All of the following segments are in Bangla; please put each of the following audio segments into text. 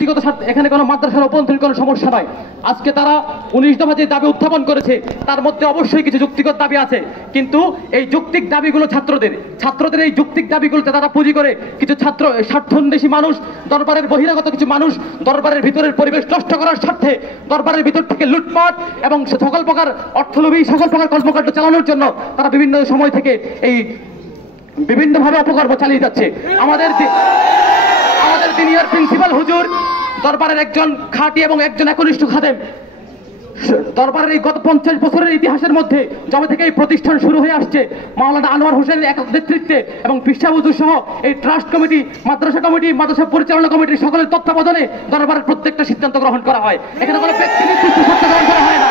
ব্যক্তিগত স্বার্থ, এখানে কোনো মাদ্রাসার অভ্যন্তরীণ কোনো সমস্যা নয়। আজকে তারা 19 দফা যে দাবি উত্থাপন করেছে তার মধ্যে অবশ্যই কিছু যুক্তিগত দাবি আছে, কিন্তু এই যৌক্তিক দাবিগুলো ছাত্রদের এই যৌক্তিক দাবিগুলোতে তারা পুঁজি করে কিছু ছাত্র স্বার্থান্বেষী মানুষ, দরবারের বহিরাগত কিছু মানুষ দরবারের ভিতরের পরিবেশ নষ্ট করার স্বার্থে দরবারের ভিতর থেকে লুটপাট এবং সকল প্রকার অর্থলোভী সকল প্রকার কর্মকাণ্ড চালানোর জন্য তারা বিভিন্ন সময় থেকে এই বিভিন্নভাবে অপকর্ম চালিয়ে যাচ্ছে। আমাদের সিনিয়র প্রিন্সিপাল হুজুর দরবারের একজন খাঁটি এবং একজন একনিষ্ঠ খাদেম। দরবারের এই গত 50 বছরের ইতিহাসের মধ্যে যবে থেকে এই প্রতিষ্ঠান শুরু হয়ে আসছে মাওলানা আনোয়ার হোসেনের একক নেতৃত্বে এবং পিসা হুজুর সহ এই ট্রাস্ট কমিটি, মাদ্রাসা কমিটি, মাদ্রাসা পরিচালনা কমিটির সকলের তত্ত্বাবধানে দরবারের প্রত্যেকটা সিদ্ধান্ত গ্রহণ করা হয়। এখানে কোনো ব্যক্তি নির্দিষ্ট সিদ্ধান্ত গ্রহণ করা হয় না।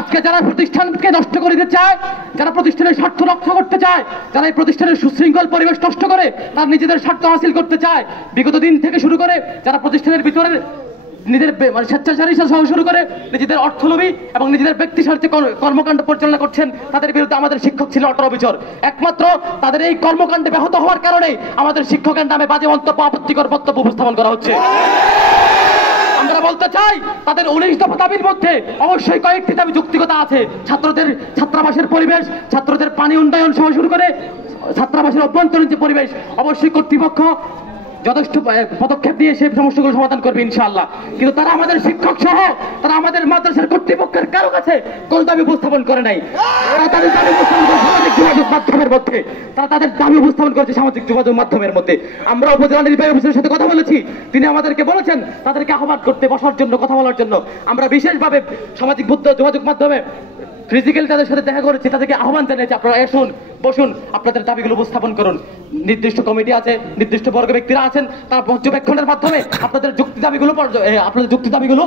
আজকে যারা প্রতিষ্ঠানকে নষ্ট করে দিতে চায়, যারা প্রতিষ্ঠানের স্বার্থ রক্ষা করতে চায়, যারা এই প্রতিষ্ঠানের সুশৃঙ্খল পরিবেশ নষ্ট করে তার নিজেদের স্বার্থ হাসিল করতে চায়, বিগত দিন থেকে শুরু করে যারা প্রতিষ্ঠানের ভিতরে নিজেদের স্বেচ্ছাচারী সহ শুরু করে নিজেদের অর্থলোভী এবং নিজেদের ব্যক্তি স্বার্থে কর্মকাণ্ড পরিচালনা করছেন, তাদের বিরুদ্ধে আমাদের শিক্ষক ছিল অটল অবিচল। একমাত্র তাদের এই কর্মকাণ্ডে ব্যাহত হওয়ার কারণে আমাদের শিক্ষকের নামে বাজে মন্তব্য, আপত্তিকর বক্তব্য উপস্থাপন করা হচ্ছে। আমরা বলতে চাই তাদের 19 দফা দাবির মধ্যে অবশ্যই কয়েকটি দাবি যৌক্তিকতা আছে। ছাত্রদের ছাত্রাবাসের পরিবেশ, ছাত্রদের পানি উন্নয়ন সহ শুরু করে ছাত্রাবাসের অভ্যন্তরীণ যে পরিবেশ, অবশ্যই কর্তৃপক্ষ যথেষ্ট পদক্ষেপ দিয়ে সেই সমস্যাগুলো সমাধান করবে ইনশাআল্লাহ। কিন্তু তারা আমাদের শিক্ষক সহ তারা আমাদের মাদ্রাসার কর্তৃপক্ষের কারো কাছে কোন দাবি উপস্থাপন করে নাই। তারা তাদের দাবি উপস্থাপন করে সামাজিক যোগাযোগ মাধ্যমের মধ্যে, সামাজিক যোগাযোগ মাধ্যমের মধ্যে। আমরা উপজেলা নির্বাহী অফিসের সাথে কথা বলেছি, তিনি আমাদেরকে বলেছেন তাদেরকে আহ্বান করতে, বসার জন্য, কথা বলার জন্য। আমরা বিশেষভাবে সামাজিক যোগাযোগ মাধ্যমে ফিজিক্যাল তাদের সাথে দেখা করেছি, তাদেরকে আহ্বান জানিয়েছি আপনারা এসুন, বসুন, আপনাদের দাবিগুলো উপস্থাপন করুন। নির্দিষ্ট কমিটি আছে, নির্দিষ্ট বর্গ ব্যক্তিরা আছেন, তারা পর্যবেক্ষণের মাধ্যমে আপনাদের যুক্তি দাবিগুলো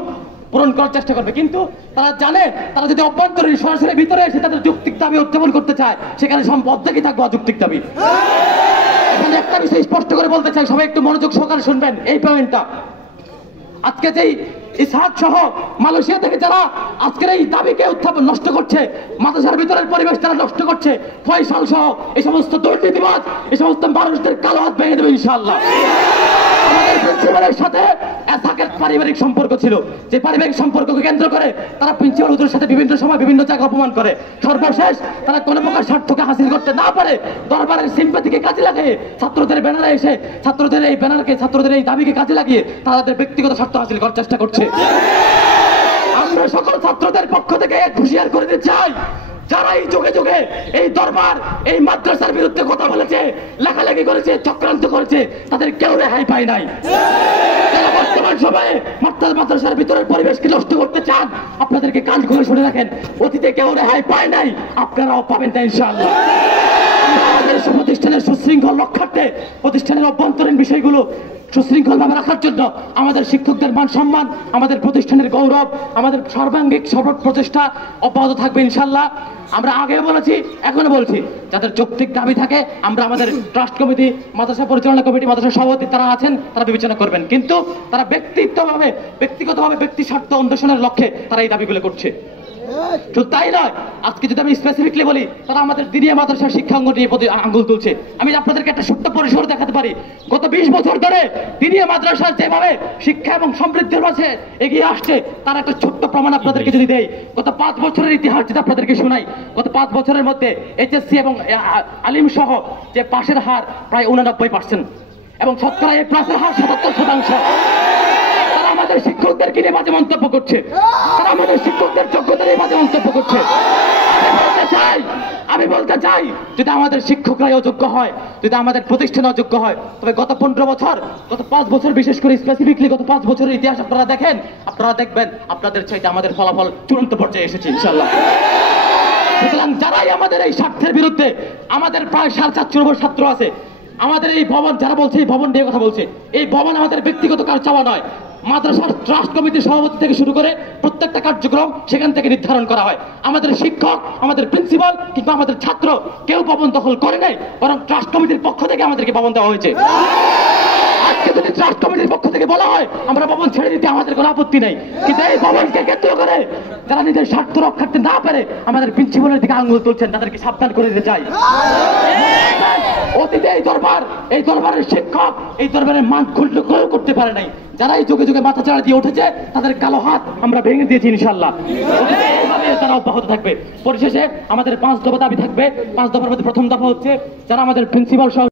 পূরণ করার চেষ্টা করবে। কিন্তু তারা জানে তারা যদি অভ্যন্তরীণ সরাসরি ভিতরে এসে তাদের যৌক্তিক দাবি উত্থাপন করতে চায়, সেখানে অর্ধেকই থাকবে অযৌক্তিক দাবি। এখানে একটা বিষয় স্পষ্ট করে বলতে চাই, সবাই একটু মনোযোগ সহকারে শুনবেন এই পয়েন্টটা। আজকে যেই ইসহাক সহ মালয়েশিয়া থেকে যারা আজকের এই দাবিকে উত্থাপন নষ্ট করছে, মাদ্রাসার ভিতরের পরিবেশ তারা নষ্ট করছে, ফয়সাল সহ এই সমস্ত দুর্নীতিবাজ, এই সমস্ত মানুষদের কালো হাত ভেঙে দেবে ইনশাআল্লাহ। আমাদের প্রিন্সিপালের সাথে ইসহাকের পারিবারিক সম্পর্ক ছিল, যে পারিবারিক সম্পর্ককে কেন্দ্র করে তারা প্রিন্সিপাল হুজুরের সাথে বিভিন্ন সময় বিভিন্ন জায়গায় অপমান করে। সর্বশেষ তারা কোনো প্রকার স্বার্থকে হাসিল করতে না পারে দরবারের সিম্পাথিকে কাজে লাগিয়ে ছাত্রদের ব্যানারে এসে ছাত্রদের এই ব্যানারকে, ছাত্রদের এই দাবিকে কাজে লাগিয়ে তাদের ব্যক্তিগত স্বার্থ হাসিল করার চেষ্টা করছে। আমরা সকল ছাত্রদের পক্ষ থেকে হুঁশিয়ার করে দিতে চাই, যারা এই যুগে যুগে এই দরবার, এই মাদ্রাসার বিরুদ্ধে কথা বলেছে, লেখালেখি করেছে, চক্রান্ত করেছে, তাদের কেউ রেহাই পায় নাই। যারা বর্তমান সময়ে মাদ্রাসার ভিতরের পরিবেশকে নষ্ট করতে চান, আপনাদেরকে কান খুলে শুনে রাখেন, অতীতে কেউ রেহাই পায় নাই, আপনারাও পাবেন না ইনশাআল্লাহ। আমাদের প্রতিষ্ঠানের সুশৃঙ্খল রক্ষার্থে, প্রতিষ্ঠানের অভ্যন্তরীণ বিষয়গুলো সুশৃঙ্খল ভাবে রাখার জন্য আমাদের শিক্ষকদের মান সম্মান, আমাদের প্রতিষ্ঠানের গৌরব, আমাদের সর্বাঙ্গিক সর্ব প্রচেষ্টা অব্যাহত থাকবে ইনশাআল্লাহ। আমরা আগে বলেছি, এখনো বলছি, যাদের যৌক্তিক দাবি থাকে আমরা আমাদের ট্রাস্ট কমিটি, মাদ্রাসা পরিচালনা কমিটি, মাদ্রাসা সভাপতি তারা আছেন, তারা বিবেচনা করবেন। কিন্তু তারা ব্যক্তিগতভাবে ব্যক্তি স্বার্থ অন্বেষণের লক্ষ্যে তারা এই দাবিগুলো করছে। শুধু তাই নয়, আজকে যদি আমি স্পেসিফিকলি বলি, তারা আমাদের দিনিয়া মাদ্রাসার শিক্ষাঙ্গ নিয়ে আঙ্গুল তুলছে। আমি আপনাদেরকে একটা ছোট্ট পরিসর দেখাতে পারি। গত 20 বছর ধরে দিনিয়া মাদ্রাসা যেভাবে শিক্ষা এবং সমৃদ্ধির মাঝে এগিয়ে আসছে, তার একটা ছোট্ট প্রমাণ আপনাদেরকে যদি দেই, গত 5 বছরের ইতিহাস যদি আপনাদেরকে শোনাই, গত 5 বছরের মধ্যে এইচএসসি এবং আলিম সহ যে পাশের হার প্রায় 89% এবং শতকরা এ প্লাসের হার 77%। আমাদের শিক্ষকদেরকে নিয়ে বাজে মন্তব্য করছে, তারা আমাদের শিক্ষকদের যোগ্যতা নিয়ে বাজে মন্তব্য করছে। আমি বলতে চাই যদি আমাদের শিক্ষকরাই অযোগ্য হয়, যদি আমাদের প্রতিষ্ঠান অযোগ্য হয়, তবে গত 15 বছর, গত 5 বছর, বিশেষ করে স্পেসিফিকলি গত 5 বছরের ইতিহাস আপনারা দেখেন, আপনারা দেখবেন আপনাদের চাইতে আমাদের ফলাফল চূড়ান্ত পর্যায়ে এসেছে ইনশাআল্লাহ। সুতরাং যারাই আমাদের এই স্বার্থের বিরুদ্ধে, আমাদের প্রায় 450 ছাত্র আছে, আমাদের এই ভবন, যারা বলছে এই ভবন নিয়ে কথা বলছে, এই ভবন আমাদের ব্যক্তিগত কাজ চাওয়া নয়, মাদ্রাসার ট্রাস্ট কমিটির সভাপতি থেকে শুরু করে প্রত্যেকটা কার্যক্রম সেখান থেকে নির্ধারণ করা হয়। আমাদের শিক্ষক, আমাদের প্রিন্সিপাল কিংবা আমাদের ছাত্র কেউ ভবন দখল করে নাই, বরং ট্রাস্ট কমিটির পক্ষ থেকে আমাদেরকে ভবন দেওয়া হয়েছে। আজকে যদি ট্রাস্ট কমিটির পক্ষ থেকে বলা হয় আমরা ভবন ছেড়ে দিতে, আমাদের কোনো আপত্তি নেই। কিন্তু এই ভবনকে কেন্দ্র করে যারা নিজের স্বার্থ রক্ষার্থে না পারে আমাদের প্রিন্সিপালের দিকে আঙুল তুলছেন, তাদেরকে সাবধান করে দিতে চাই। অতীতে এই দরবারের শিক্ষক এই দরবারের মান খুললে কেউ করতে পারে নাই। যারা এই যুগে যুগে মাথা চাড়া দিয়ে উঠেছে তাদের কালো হাত আমরা ভেঙে দিয়েছি ইনশাআল্লাহ। এইভাবে তারা অব্যাহত থাকবে। পরিশেষে আমাদের 5 দফা দাবি থাকবে। 5 দফার মধ্যে প্রথম দফা হচ্ছে যারা আমাদের প্রিন্সিপাল সহ